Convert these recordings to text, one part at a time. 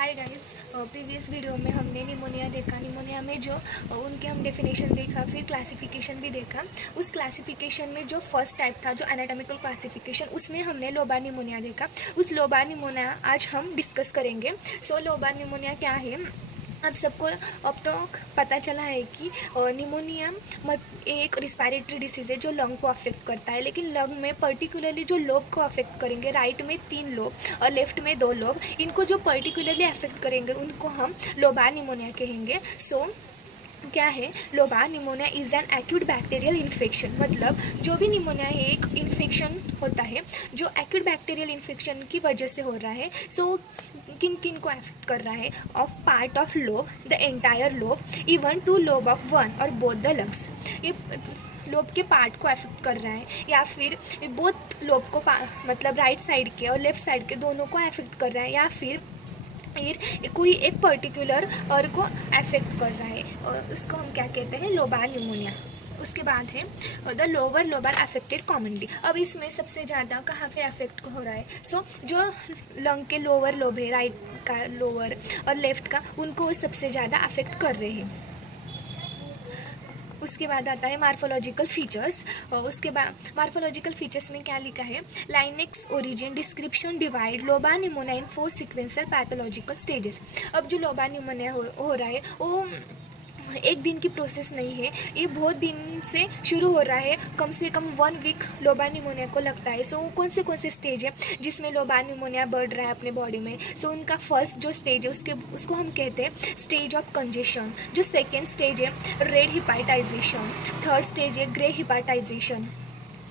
Hi guys, previous video में हमने pneumonia देखा। निमोनिया में जो उनके हम डेफिनेशन देखा, फिर क्लासिफिकेशन भी देखा। उस क्लासिफिकेशन में जो फर्स्ट टाइप था, जो एनाटॉमिकल क्लासिफिकेशन, उसमें हमने लोबार निमोनिया देखा। उस लोबार निमोनिया आज हम डिस्कस करेंगे। लोबार निमोनिया क्या है, आप सबको अब तो पता चला है कि निमोनिया एक रिस्पायरेटरी डिसीज़ है जो लंग को अफेक्ट करता है। लेकिन लंग में पर्टिकुलरली जो लोब को अफेक्ट करेंगे, राइट में 3 लोब और लेफ्ट में 2 लोब, इनको जो पर्टिकुलरली अफेक्ट करेंगे उनको हम लोबार निमोनिया कहेंगे। क्या है lobar pneumonia? Is an acute bacterial infection. मतलब जो भी निमोनिया है एक इन्फेक्शन होता है जो एक्यूट बैक्टीरियल इन्फेक्शन की वजह से हो रहा है। किन किन को अफेक्ट कर रहा है? Of part of lobe, the entire lobe, even two lobe of one और बोथ द लंग्स। ये लोब के पार्ट को अफेक्ट कर रहा है या फिर बोथ लोब को मतलब राइट साइड के और लेफ्ट साइड के दोनों को अफेक्ट कर रहा है, या फिर कोई एक पर्टिकुलर और को अफेक्ट कर रहा है, और उसको हम क्या कहते हैं? Lobar pneumonia. उसके बाद है the lower lobar affected commonly. अब इसमें सबसे ज़्यादा कहाँ पे अफेक्ट हो रहा है? जो लंग के लोअर लोब है, राइट का लोअर और लेफ्ट का, उनको सबसे ज़्यादा अफेक्ट कर रहे हैं। उसके बाद आता है मार्फोलॉजिकल फीचर्स। उसके बाद मार्फोलॉजिकल फीचर्स में क्या लिखा है? Linux origin description divide lobar pneumonia इन 4 सिक्वेंशियल पैथोलॉजिकल स्टेजेस। अब जो लोबार निमोनिया हो रहा है वो एक दिन की प्रोसेस नहीं है, ये बहुत दिन से शुरू हो रहा है। कम से कम 1 वीक लोबार निमोनिया को लगता है। कौन से स्टेज है जिसमें लोबार निमोनिया बढ़ रहा है अपने बॉडी में? उनका फर्स्ट जो स्टेज है उसको हम कहते हैं स्टेज ऑफ कंजेशन। जो सेकेंड स्टेज है रेड हिपाटाइजेशन, थर्ड स्टेज है ग्रे हिपाटाइजेशन,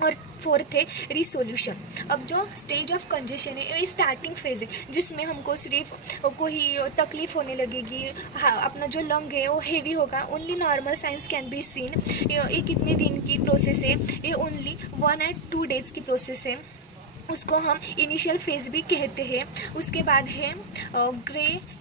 और फोर्थ है रिसोल्यूशन। अब जो स्टेज ऑफ कंजेशन है ये स्टार्टिंग फेज है जिसमें हमको सिर्फ कोई तकलीफ होने लगेगी। हाँ, अपना जो लंग है वो हेवी होगा। Only normal science can be seen. ये कितने दिन की प्रोसेस है? ये ओनली 1 और 2 डेज की प्रोसेस है। उसको हम इनिशियल फेज भी कहते हैं। उसके बाद है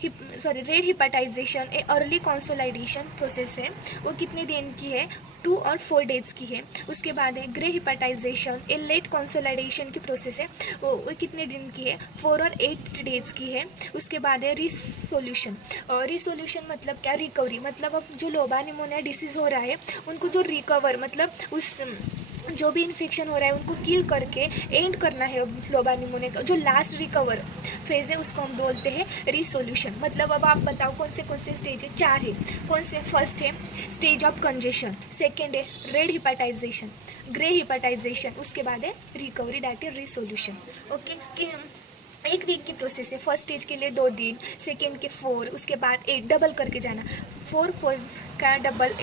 रेड हिपाटाइजेशन, ए अर्ली कंसोलिडेशन प्रोसेस है। वो कितने दिन की है? 2 और 4 डेज की है। उसके बाद है ग्रे हिपाटाइजेशन, ए लेट कंसोलिडेशन की प्रोसेस है। वो कितने दिन की है? 4 और 8 डेज की है। उसके बाद है रिसोल्यूशन। रिसोल्यूशन मतलब क्या? रिकवरी। मतलब अब जो लोबार निमोनिया डिसीज़ हो रहा है उनको जो रिकवर, मतलब उस जो भी इन्फेक्शन हो रहा है उनको किल करके एंड करना है लोबार निमोनिया का। जो लास्ट रिकवर फेज है उसको हम बोलते हैं रिसोल्यूशन। मतलब अब आप बताओ कौन से स्टेज है? 4 है। कौन से? फर्स्ट है स्टेज ऑफ कंजेशन, सेकेंड है रेड हिपाटाइजेशन, ग्रे हिपाटाइजेशन, उसके बाद है recovery, that is resolution. Okay, एक वीक की प्रोसेस है। फर्स्ट स्टेज के लिए 2 दिन, सेकेंड के 4, उसके बाद 8, डबल करके जाना। 4 का डबल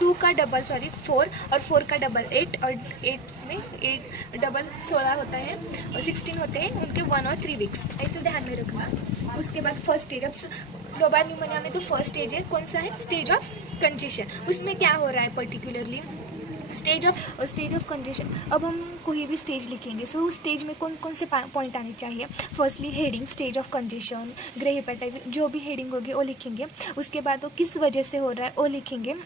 2 का डबल 4 और 4 का डबल 8, और 8 में 1 डबल 16 होता है और 16 होते हैं उनके 1 और 3 वीक्स, ऐसे ध्यान में रखना। उसके बाद फर्स्ट स्टेज, अब लोबार निमोनिया में जो फर्स्ट स्टेज है कौन सा है? Stage of congestion. उसमें क्या हो रहा है पर्टिकुलरली? Stage of congestion. अब हम कोई भी स्टेज लिखेंगे उस स्टेज में कौन से पॉइंट आने चाहिए? Firstly heading stage of congestion, grey hepatitis, जो भी हेडिंग होगी वो लिखेंगे। उसके बाद वो किस वजह से हो रहा है वो लिखेंगे।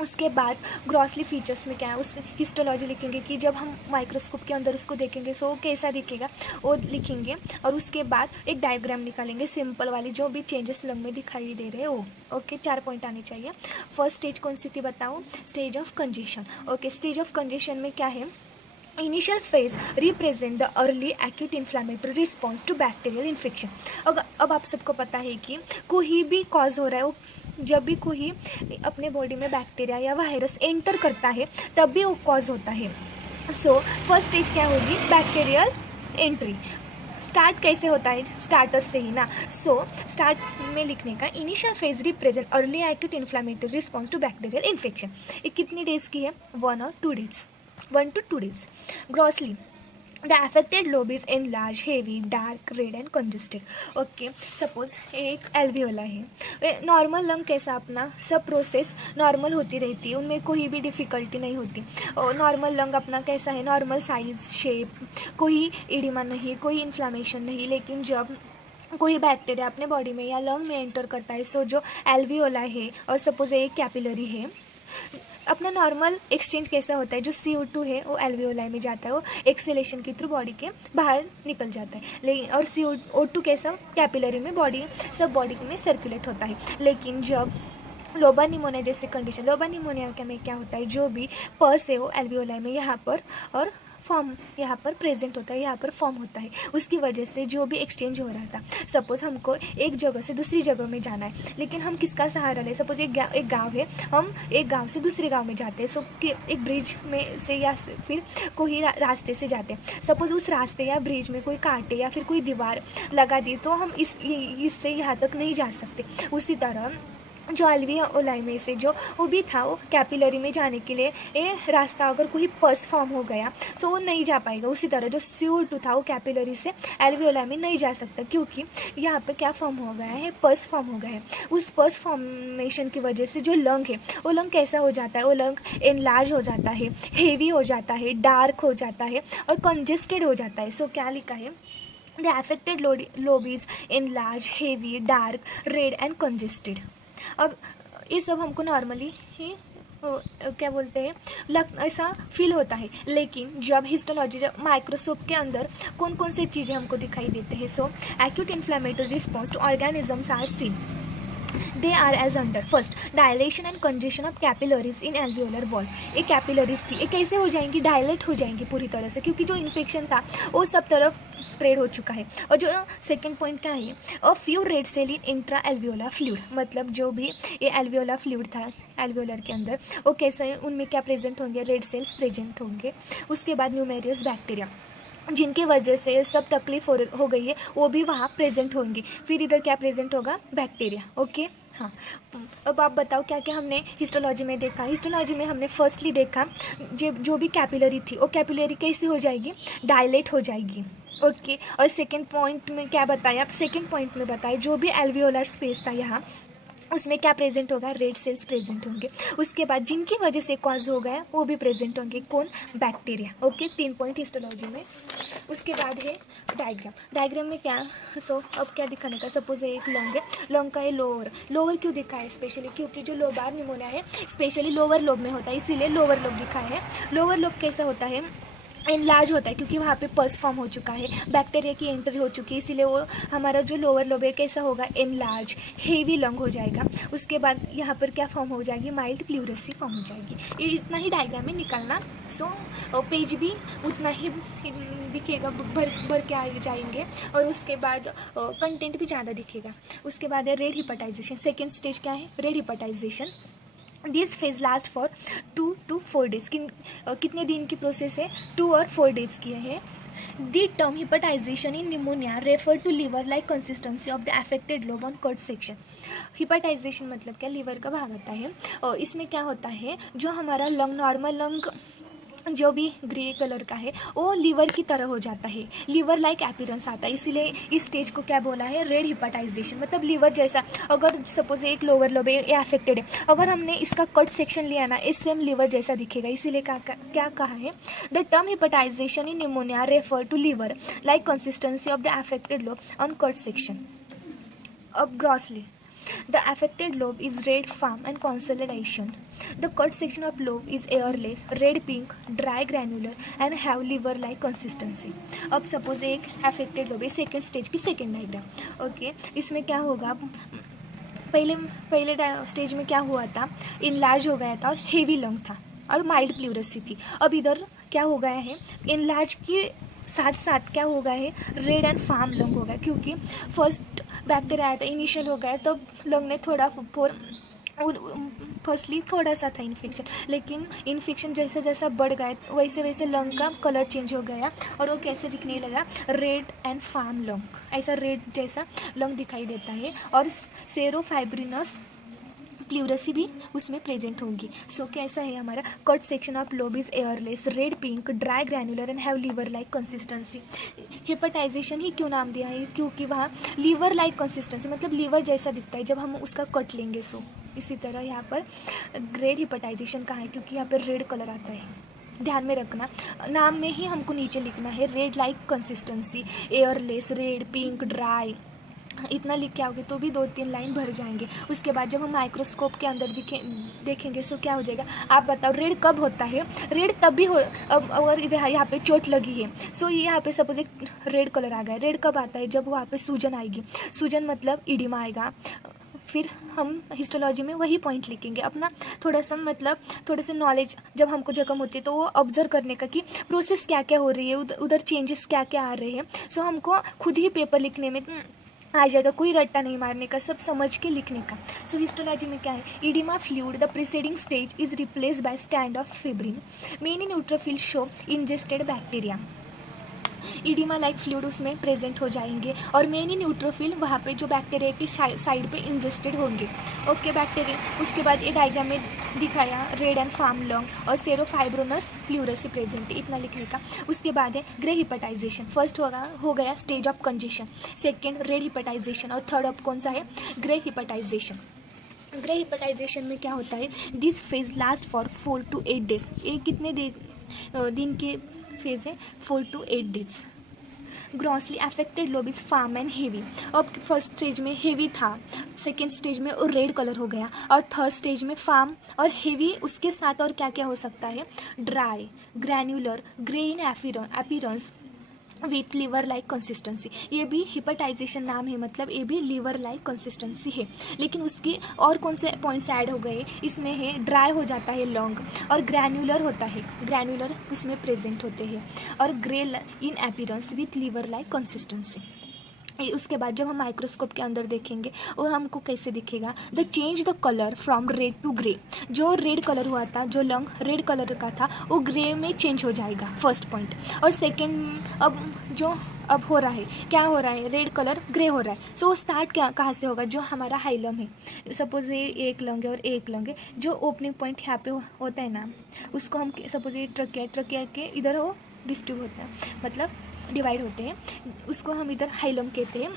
उसके बाद ग्रॉसली फीचर्स में क्या है उस हिस्टोलॉजी लिखेंगे कि जब हम माइक्रोस्कोप के अंदर उसको देखेंगे वो कैसा दिखेगा वो लिखेंगे। और उसके बाद एक डायग्राम निकालेंगे सिंपल वाली, जो भी चेंजेस लंग में दिखाई दे रहे हैं वो। ओके, 4 पॉइंट आने चाहिए। फर्स्ट स्टेज कौन सी थी बताओ? Stage of congestion. Okay, stage of congestion में क्या है? Initial phase represent the early acute inflammatory response to bacterial infection. अब आप सबको पता है कि कोई भी कॉज हो रहा है वो जब भी कोई अपने बॉडी में बैक्टीरिया या वायरस एंटर करता है तब भी वो कॉज होता है। फर्स्ट स्टेज क्या होगी? Bacterial entry. स्टार्ट कैसे होता है? स्टार्टर से ही ना। स्टार्ट में लिखने का initial phase represent early acute inflammatory response to bacterial infection. ये कितनी डेज की है? 1 और 2 days, 1 to 2 days. Grossly, the affected lobe is enlarged, heavy, dark, red and congested. Okay, suppose एक एल्वियोला है। नॉर्मल लंग कैसा अपना सब प्रोसेस नॉर्मल होती रहती है, उनमें कोई भी डिफ़िकल्टी नहीं होती। और नॉर्मल लंग अपना कैसा है? नॉर्मल साइज, शेप, कोई इडिमा नहीं, कोई इन्फ्लामेशन नहीं। लेकिन जब कोई बैक्टीरिया अपने बॉडी में या लंग में एंटर करता है जो एल्वियोला है और सपोज एक कैपिलरी है, अपना नॉर्मल एक्सचेंज कैसा होता है, जो CO2 है वो एल्वियोलाई में जाता है, वो एक्सेलेशन के थ्रू बॉडी के बाहर निकल जाता है, लेकिन और CO2 कैसा कैपिलरी में सब बॉडी में सर्कुलेट होता है। लेकिन जब लोबा निमोनिया जैसे कंडीशन, लोबा निमोनिया में क्या होता है, जो भी पस है वो एल्वियोलाई में यहाँ पर और फॉर्म यहाँ पर प्रेजेंट होता है, यहाँ पर फॉर्म होता है, उसकी वजह से जो भी एक्सचेंज हो रहा था, सपोज़ हमको एक जगह से दूसरी जगह में जाना है, लेकिन हम किसका सहारा लें, सपोज एक गाँव है, हम एक गाँव से दूसरे गाँव में जाते हैं, सो कि एक ब्रिज में से या फिर कोई रास्ते से जाते हैं, सपोज़ उस रास्ते या ब्रिज में कोई कांटे या फिर कोई दीवार लगा दी तो हम इससे यहाँ तक नहीं जा सकते। उसी तरह जो एल्वियोलाई में से जो वो भी था, वो कैपिलरी में जाने के लिए रास्ता अगर कोई पस फॉर्म हो गया सो वो नहीं जा पाएगा। उसी तरह जो CO2 था वो कैपिलरी से एल्वियोलाई में नहीं जा सकता, क्योंकि यहाँ पे क्या फॉर्म हो गया है, पस फॉर्म हो गया है। उस पस फॉर्मेशन की वजह से जो लंग है वो लंग कैसा हो जाता है, वो लंग एनलार्ज हो जाता है, हेवी हो जाता है, डार्क हो जाता है और कंजेस्टेड हो जाता है। सो क्या लिखा है, the affected lobe is enlarge, heavy, dark, red and congested. अब ये सब हमको नॉर्मली ही क्या बोलते हैं, ऐसा फील होता है, लेकिन जब हिस्टोलॉजी, जब माइक्रोस्कोप के अंदर कौन कौन से चीज़ें हमको दिखाई देते हैं। So acute inflammatory response to organisms are seen, they are as under first dilation and congestion of capillaries in alveolar wall. ये कैपिलरीज थी, ये कैसे हो जाएंगी, डायलेट हो जाएंगी पूरी तरह से, क्योंकि जो इन्फेक्शन था वो सब तरफ स्प्रेड हो चुका है। और जो सेकंड पॉइंट क्या है, a few red cell in intra alveola fluid, मतलब जो भी ये एल्वियोला फ्लूइड था एल्वियोलर के अंदर, वो कैसे, उनमें क्या प्रेजेंट होंगे, रेड सेल्स प्रेजेंट होंगे। उसके बाद न्यूमेरियस बैक्टीरिया, जिनकी वजह से सब तकलीफ हो गई है, वो भी वहाँ प्रेजेंट होंगी। फिर इधर क्या प्रेजेंट होगा, बैक्टीरिया। ओके, हाँ। अब आप बताओ क्या क्या हमने हिस्टोलॉजी में देखा। हिस्टोलॉजी में हमने फर्स्टली देखा जो भी कैपिलरी थी वो कैपिलरी कैसी हो जाएगी, डायलेट हो जाएगी। ओके, और सेकेंड पॉइंट में क्या बताया, सेकेंड पॉइंट में बताया जो भी एल्वियोलर स्पेस था यहाँ, उसमें क्या प्रेजेंट होगा, रेड सेल्स प्रेजेंट होंगे। उसके बाद जिनकी वजह से कॉज हो गया वो भी प्रेजेंट होंगे, कौन, बैक्टीरिया। ओके, 3 पॉइंट हिस्टोलॉजी में। उसके बाद है डायग्राम। डायग्राम में क्या, अब क्या दिखाने का, सपोज एक लॉन्ग है, लॉन्ग का है लोअर क्यों दिखा है स्पेशली, क्योंकि जो लोबार निमोनिया है स्पेशली लोअर लोब में होता है, इसीलिए लोअर लोब दिखा है। लोअर लोब कैसा होता है, एनलार्ज होता है, क्योंकि वहाँ पे पस फॉर्म हो चुका है, बैक्टीरिया की एंट्री हो चुकी है, इसीलिए वो हमारा जो लोअर लोब है कैसा होगा, एनलार्ज, हेवी लंग हो जाएगा। उसके बाद यहाँ पर क्या फॉर्म हो जाएगी, माइल्ड प्लूरेसी फॉर्म हो जाएगी। ये इतना ही डायग्राम में निकालना। पेज भी उतना ही दिखेगा, भर के आगे जाएंगे, और उसके बाद कंटेंट भी ज़्यादा दिखेगा। उसके बाद है रेड हिपेटाइजेशन। सेकेंड स्टेज क्या है, red hepatization. This phase last for 2 to 4 days. कितने दिन की प्रोसेस है, 2 और 4 डेज की है। The term hepatization in pneumonia refer to liver like consistency of the affected lobe on cut section. Hepatization मतलब क्या, लीवर का भाग आता है, और इसमें क्या होता है, जो हमारा लंग, नॉर्मल लंग जो भी ग्रे कलर का है वो लीवर की तरह हो जाता है, लीवर लाइक अपीयरेंस आता है, इसीलिए इस स्टेज को क्या बोला है, रेड हिपेटाइजेशन। मतलब लीवर जैसा, अगर सपोज एक लोअर लोब है अफेक्टेड है, अगर हमने इसका कट सेक्शन लिया ना, इससे हम लीवर जैसा दिखेगा, इसीलिए क्या कहा है, the term hepatization in pneumonia refer to liver like consistency of the affected lobe on cut section. अब grossly, the affected lobe is red, firm and consolidation. The cut section of lobe is airless, red pink, dry granular and have liver-like consistency. अब suppose एक affected lobe है, second stage की second diagram. Okay, इसमें क्या होगा, पहले stage में क्या हुआ था, इनलार्ज हो गया था और हेवी लंग था और माइल्ड प्लूरेसी थी। अब इधर क्या हो गया है, इनलार्ज के साथ साथ क्या हो गया है, रेड एंड फार्म लंग हो गया, क्योंकि फर्स्ट बैक्टीरिया आया था, इनिशियल हो गया, तब लंग ने थोड़ा फर्स्टली थोड़ा सा था इन्फेक्शन, लेकिन इन्फेक्शन जैसा जैसा बढ़ गया वैसे वैसे लंग का कलर चेंज हो गया और वो कैसे दिखने लगा, रेड एंड फार्म लंग, ऐसा रेड जैसा लंग दिखाई देता है, और सेरोफाइब्रिनस प्लूरेसी भी उसमें प्रेजेंट होगी। सो कैसा है हमारा, cut section of lobe is airless, red pink, dry granular and have liver like consistency. Hepatization ही क्यों नाम दिया है, क्योंकि वहाँ लीवर लाइक कंसिस्टेंसी मतलब लीवर जैसा दिखता है जब हम उसका कट लेंगे। सो इसी तरह यहाँ पर रेड हिपेटाइजेशन कहा है, क्योंकि यहाँ पर रेड कलर आता है, ध्यान में रखना, नाम में ही हमको नीचे लिखना है, red like consistency, airless, red, pink, dry, इतना लिख के आओगे तो भी 2-3 लाइन भर जाएंगे। उसके बाद जब हम माइक्रोस्कोप के अंदर देखेंगे सो क्या हो जाएगा, आप बताओ रेड कब होता है? रेड तब भी हो, अब अगर इधर यहाँ पे चोट लगी है सो ये यहाँ पे सपोज एक रेड कलर आ गया। रेड कब आता है? जब वहाँ पे सूजन आएगी। सूजन मतलब इडिमा आएगा। फिर हम हिस्टोलॉजी में वही पॉइंट लिखेंगे अपना, थोड़ा सा मतलब थोड़ा सा नॉलेज जब हमको जख्म होती है तो वो ऑब्जर्व करने का कि प्रोसेस क्या क्या हो रही है, उधर चेंजेस क्या क्या आ रहे हैं। सो हमको खुद ही पेपर लिखने में आ जाएगा, कोई रट्टा नहीं मारने का, सब समझ के लिखने का। सो हिस्टोलॉजी में क्या है? Edema fluid the preceding stage is replace by stand of fibrin, many neutrophil show ingested bacteria. Edema like fluid उसमें प्रेजेंट हो जाएंगे और मेनी न्यूट्रोफिल वहाँ पे जो बैक्टीरिया की साइड पे इंजेस्टेड होंगे। Okay bacteria. उसके बाद ये डायग्राम में दिखाया रेड एंड फार्म लॉन्ग और सेरोफाइब्रोनस प्लूरसी प्रेजेंट, इतना लिखने का। उसके बाद है ग्रे हिपेटाइजेशन। फर्स्ट हो गया stage of congestion, second red hepatization और थर्ड ऑफ कौन सा है? ग्रे हिपेटाइजेशन। ग्रे हिपेटाइजेशन में क्या होता है? This phase last for 4 to 8 days। ये कितने दिन के फेज है? 4 to 8 days। Grossly affected lobe is firm and heavy. अब फर्स्ट स्टेज में हेवी था, सेकेंड स्टेज में और रेड कलर हो गया और थर्ड स्टेज में फार्म और हेवी। उसके साथ और क्या क्या हो सकता है? Dry, granular, grey in appearance with liver like consistency. ये भी हिपेटाइजेशन नाम है, मतलब ये भी लीवर लाइक कंसिस्टेंसी है। लेकिन उसकी और कौन से पॉइंट्स ऐड हो गए इसमें? है ड्राई हो जाता है लंग और ग्रैन्युलर होता है, ग्रैन्युलर इसमें प्रेजेंट होते हैं और grey in appearance with liver like consistency. उसके बाद जब हम माइक्रोस्कोप के अंदर देखेंगे वो हमको कैसे दिखेगा? The change the colour from red to grey. जो रेड कलर हुआ था, जो लंग रेड कलर का था वो ग्रे में चेंज हो जाएगा, फर्स्ट पॉइंट। और सेकेंड अब हो रहा है, क्या हो रहा है? रेड कलर ग्रे हो रहा है। सो स्टार्ट कहाँ से होगा? जो हमारा हाइलम है, सपोज ये एक लंग है और एक लंग है, जो ओपनिंग पॉइंट यहाँ पे होता है ना, उसको हम सपोज ये ट्रकिया के इधर वो डिस्ट्रीब्यूट होता है, मतलब डिवाइड होते हैं, उसको हम इधर हाइलम कहते हैं।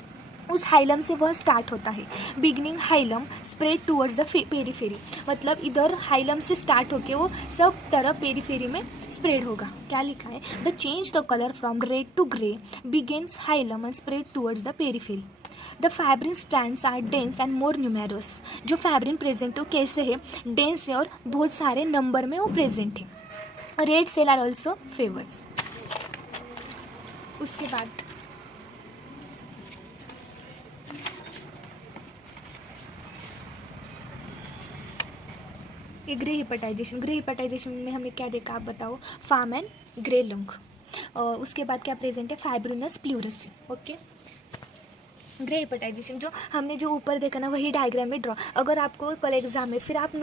उस हाइलम से वह स्टार्ट होता है। Beginning hilum spread towards the periphery, मतलब इधर हाइलम से स्टार्ट होके वो सब तरफ पेरीफेरी में स्प्रेड होगा। क्या लिखा है? The change the colour from red to grey begins hilum and spread towards the periphery. The fibrin strands are dense and more numerous. जो फैब्रिन प्रेजेंट है वो कैसे है? डेंस है और बहुत सारे नंबर में वो प्रेजेंट है। Red cell are also favours. उसके बाद ये ग्रे हिपेटाइजेशन में हमने क्या देखा आप बताओ? Firm and grey lung. उसके बाद क्या प्रेजेंट है? Fibrinous pleurisy. Okay, grey hepatization जो हमने जो ऊपर देखा ना वही डायग्राम में ड्रॉ। अगर आपको कल एग्जाम में फिर आप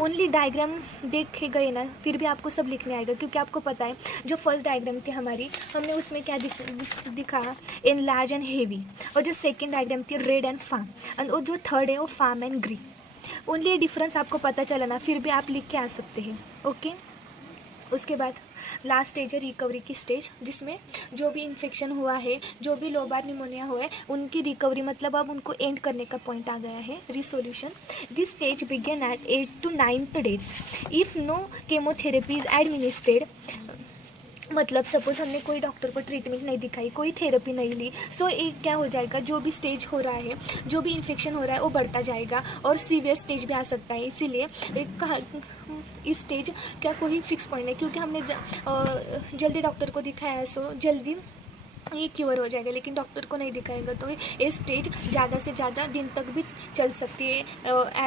ओनली डायग्राम देखे गए ना फिर भी आपको सब लिखने आएगा, क्योंकि आपको पता है जो फर्स्ट डायग्राम थी हमारी, हमने उसमें क्या दिखा? Enlarge and heavy. और जो सेकेंड डायग्राम थी रेड एंड फार्म, और जो थर्ड है वो firm and grey. Only difference आपको पता चला ना फिर भी आप लिख के आ सकते हैं। ओके, उसके बाद लास्ट स्टेज है रिकवरी की स्टेज, जिसमें जो भी इन्फेक्शन हुआ है, जो भी लोबार निमोनिया हुआ है, उनकी रिकवरी, मतलब अब उनको एंड करने का पॉइंट आ गया है, resolution. This stage begin at 8 to 9th days if no chemotherapy is administered. मतलब सपोज हमने कोई डॉक्टर को ट्रीटमेंट नहीं दिखाई, कोई थेरेपी नहीं ली, सो एक क्या हो जाएगा? जो भी स्टेज हो रहा है, जो भी इन्फेक्शन हो रहा है वो बढ़ता जाएगा और सीवियर स्टेज भी आ सकता है। इसीलिए इस स्टेज क्या कोई फिक्स पॉइंट है, क्योंकि हमने जल्दी डॉक्टर को दिखाया है सो जल्दी ये क्योर हो जाएगा, लेकिन डॉक्टर को नहीं दिखाएगा तो ये स्टेज ज़्यादा से ज़्यादा दिन तक भी चल सकती है,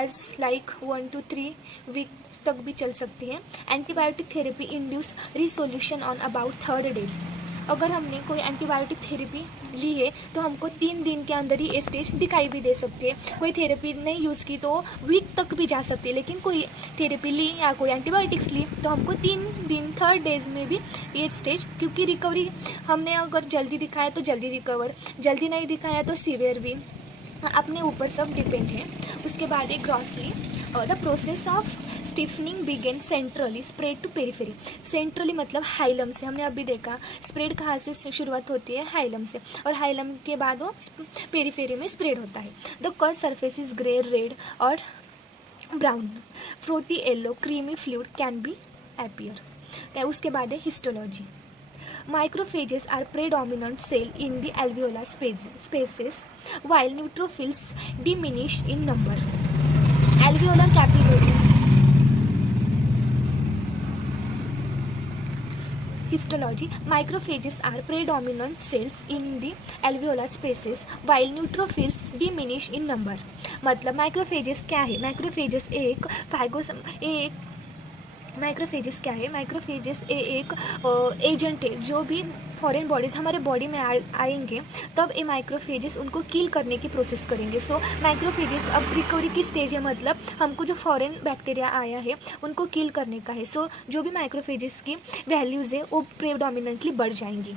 एज लाइक 1 to 3 वीक्स तक भी चल सकती है। Antibiotic therapy induce resolution on about 3rd days। अगर हमने कोई एंटीबायोटिक थेरेपी ली है तो हमको 3 दिन के अंदर ही ये स्टेज दिखाई भी दे सकती है। कोई थेरेपी नहीं यूज़ की तो वीक तक भी जा सकती है, लेकिन कोई थेरेपी ली या कोई एंटीबायोटिक्स ली तो हमको 3 दिन 3rd days में भी ये स्टेज, क्योंकि रिकवरी हमने अगर जल्दी दिखाया तो जल्दी रिकवर, जल्दी नहीं दिखाया तो सीवियर भी, अपने ऊपर सब डिपेंड है। उसके बाद एक grossly the process of stiffening begin centrally spread to periphery. Centrally मतलब हाइलम से, हमने अभी देखा स्प्रेड कहाँ से शुरुआत होती है? हाइलम से, और हाइलम के बाद वो पेरीफेरी में स्प्रेड होता है। The curve surface is grey, red और brown, fruity yellow, creamy fluid can be appear. उसके बाद है histology. Macrophages are predominant cell in the alveolar spaces, while neutrophils diminish in number. Alveolar capillaries. Histology. Macrophages are predominant cells in the alveolar spaces, while neutrophils diminish in number. मतलब macrophages क्या है? macrophages एक agent है जो भी foreign bodies हमारे body में आएंगे तब ये माइक्रोफेजेस उनको किल करने की प्रोसेस करेंगे. सो माइक्रोफेजेस अब रिकवरी की स्टेज है, मतलब हमको जो फॉरेन बैक्टीरिया आया है उनको किल करने का है. सो जो भी माइक्रोफेजेस की वैल्यूज़ है वो प्रेडोमिनेंटली बढ़ जाएंगी.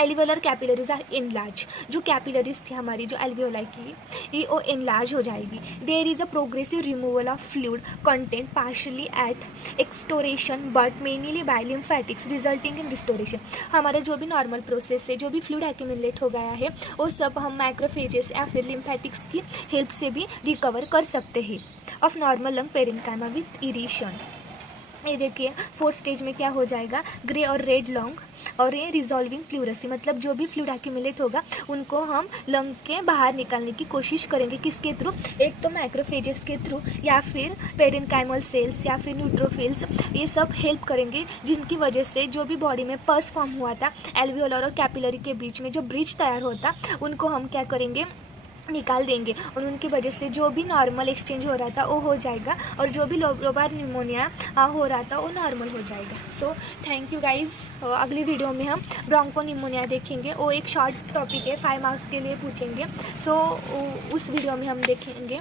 Alveolar capillaries are enlarge. जो कैपिलरीज थी हमारी जो एल्वियोलाई की ये वो एनलार्ज हो जाएगी. There is a progressive removal of fluid content partially at expectoration but mainly by lymphatics resulting in restoration. हमारा जो भी नॉर्मल प्रोसेस है, जो भी फ्लूइड एक्यूमुलेट हो गया है वो सब हम माइक्रोफेजेस या फिर लिम्फेटिक्स की हेल्प से भी रिकवर कर सकते हैं. Of normal lung parenchyma with erosion. ये देखिए 4th स्टेज में क्या हो जाएगा, ग्रे और रेड लंग और ये रिजॉल्विंग प्लूरसी. मतलब जो भी फ्लूइड एक्यूमुलेट होगा उनको हम लंग के बाहर निकालने की कोशिश करेंगे. किसके थ्रू? एक तो माइक्रोफेजेस के थ्रू या फिर पेरेन्काइमल सेल्स या फिर न्यूट्रोफिल्स. ये सब हेल्प करेंगे जिनकी वजह से जो भी बॉडी में पस फॉर्म हुआ था एल्वियोलर और कैपिलरी के बीच में जो ब्रिज तैयार होता उनको हम क्या करेंगे, निकाल देंगे और उनकी वजह से जो भी नॉर्मल एक्सचेंज हो रहा था वो हो जाएगा और जो भी लोबार निमोनिया हो रहा था वो नॉर्मल हो जाएगा. So thank you guys. अगली वीडियो में हम ब्रोंको निमोनिया देखेंगे. वो एक शॉर्ट टॉपिक है, 5 मार्क्स के लिए पूछेंगे. सो उस वीडियो में हम देखेंगे.